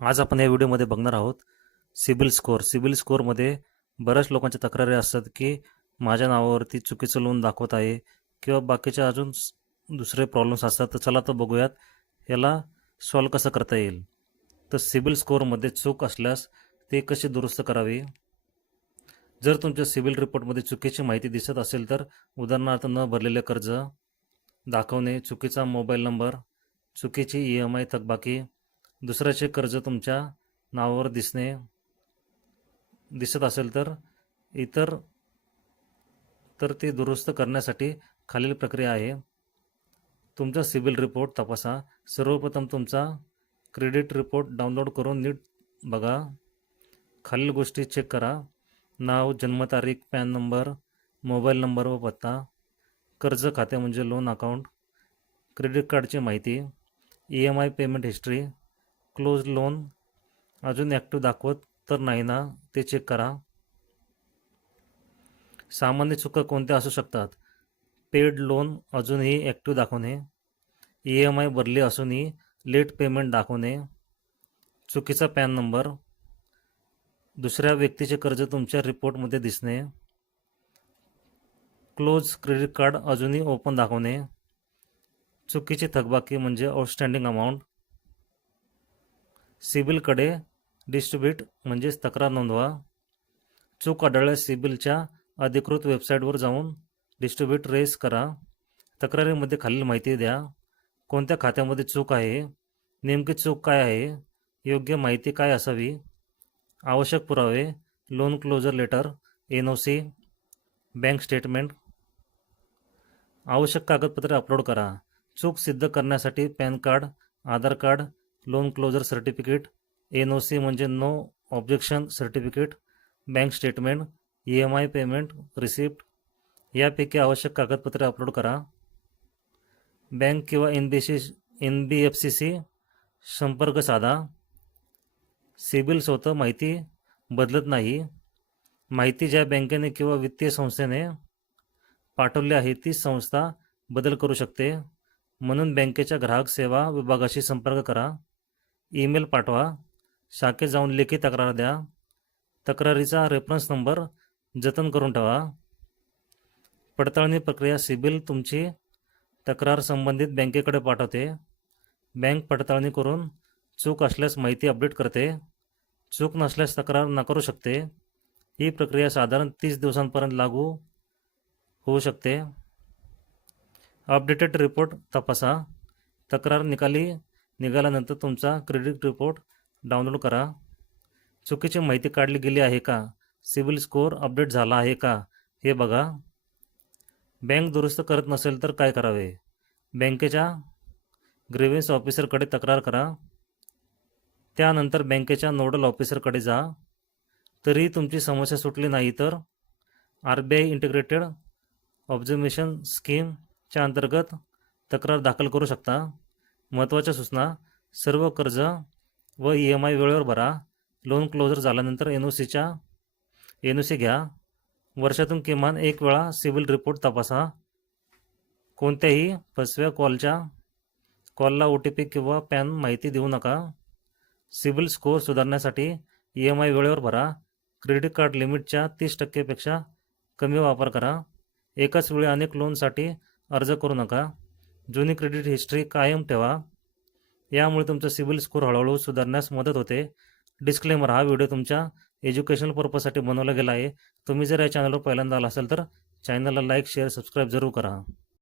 आज आपण या व्हिडिओमध्ये बघणार आहोत सिबिल स्कोअर. सिबिल स्कोअरमध्ये बऱ्याच लोकांच्या तक्रारी असतात की माझ्या नावावरती चुकीचं लोन दाखवत आहे किंवा बाकीचे अजून दुसरे प्रॉब्लेम्स असतात. तर चला तर बघूयात याला सॉल्व कसं करता येईल. तर सिबिल स्कोअरमध्ये चूक असल्यास ते कशी दुरुस्त करावी. जर तुमच्या सिबिल रिपोर्टमध्ये चुकीची माहिती दिसत असेल तर उदाहरणार्थ न भरलेले कर्ज दाखवणे, चुकीचा मोबाईल नंबर, चुकीची EMI थकबाकी, दुसऱ्याचे कर्ज तुमच्या नावावर दिसत असेल तर ते दुरुस्त करण्यासाठी खालील प्रक्रिया आहे. तुमचा सिबिल रिपोर्ट तपासा. सर्वप्रथम तुमचा क्रेडिट रिपोर्ट डाउनलोड करून नीट बघा. खालील गोष्टी चेक करा: नाव, जन्मतारीख, पॅन नंबर, मोबाईल नंबर व पत्ता, कर्ज खाते म्हणजे लोन अकाउंट, क्रेडिट कार्डची माहिती, EMI payment history, close loan अजून ॲक्टिव्ह दाखवत तर नाही ना ते चेक करा. सामान्य चुका कोणत्या असू शकतात? पेड लोन अजूनही ॲक्टिव्ह दाखवणे, EMI भरली असूनही लेट पेमेंट दाखवणे, चुकीचा पॅन नंबर, दुसऱ्या व्यक्तीचे कर्ज तुमच्या रिपोर्टमध्ये दिसणे, क्लोज क्रेडिट कार्ड अजूनही ओपन दाखवणे, चुकीची थकबाकी म्हणजे आउटस्टँडिंग अमाऊंट, सिबिलकडे डिस्ट्रीब्यूट म्हणजेच तक्रार नोंदवा. चूक आढळल्यास सिबिलच्या अधिकृत वेबसाईटवर जाऊन डिस्ट्रीब्यूट रेस करा. तक्रारीमध्ये खालील माहिती द्या: कोणत्या खात्यामध्ये चूक आहे, नेमकी चूक काय आहे, योग्य माहिती काय असावी, आवश्यक पुरावे, loan closure letter, NOC, bank statement. आवश्यक कागदपत्रे अपलोड करा. चूक सिद्ध करण्यासाठी pan card, Aadhaar card, loan closure certificate, NOC म्हणजे no objection certificate, bank statement, EMI payment receipt यापैकी आवश्यक कागदपत्रे अपलोड करा. बँक किंवा NBFCशी संपर्क साधा. सिबिल स्वतः माहिती बदलत नाही. माहिती ज्या बँकेने किंवा वित्तीय संस्थेने पाठवली आहे तीच संस्था बदल करू शकते, म्हणून बँकेच्या ग्राहक सेवा विभागाशी संपर्क करा. ईमेल पाठवा. शाखेत जाऊन लेखी तक्रार द्या. तक्रारीचा रेफरन्स नंबर जतन करून ठेवा. पडताळणी प्रक्रिया: सिबिल तुमची तक्रार संबंधित बँकेकडे पाठवते. बँक पडताळणी करून चूक असल्यास माहिती अपडेट करते. चूक नसल्यास तक्रार नाकारू शकते. ही प्रक्रिया साधारण 30 दिवसांपर्यंत लागू होऊ शकते. अपडेटेड रिपोर्ट तपासा. तक्रार निघाल्यानंतर तुमचा क्रेडिट रिपोर्ट डाउनलोड करा. चुकीची माहिती काढली गेली आहे का, सिबिल स्कोअर अपडेट झाला आहे का हे बघा. बँक दुरुस्त करत नसेल तर काय करावे? बँकेच्या ग्रीव्हन्स ऑफिसरकडे तक्रार करा. त्यानंतर बँकेच्या नोडल ऑफिसरकडे जा. तरीही तुमची समस्या सुटली नाही तर RBI इंटिग्रेटेड ऑब्झर्वेशन स्कीमच्या अंतर्गत तक्रार दाखल करू शकता. महत्त्वाच्या सूचना: सर्व कर्ज व EMI वेळेवर भरा. लोन क्लोजर झाल्यानंतर NOC घ्या. वर्षातून किमान 1 वेळा सिबिल रिपोर्ट तपासा. कोणत्याही फसव्या कॉलला OTP किंवा पॅन माहिती देऊ नका. सिबिल स्कोअर सुधारण्यासाठी EMI वेळेवर भरा. क्रेडिट कार्ड लिमिटच्या 30% पेक्षा कमी वापर करा. एकाच वेळी अनेक लोनसाठी अर्ज करू नका. जुनी क्रेडिट हिस्ट्री कायम ठेवा. यामुळे तुमचा सिबिल स्कोअर हळूहळू सुधारण्यास मदत होते. डिस्क्लेमर: हा व्हिडिओ तुमच्या एज्युकेशनल पर्पजसाठी बनवला गेला आहे. तुम्ही जर या चॅनलवर पहिल्यांदा आला असाल तर चॅनलला लाईक, शेअर, सबस्क्राईब जरूर करा.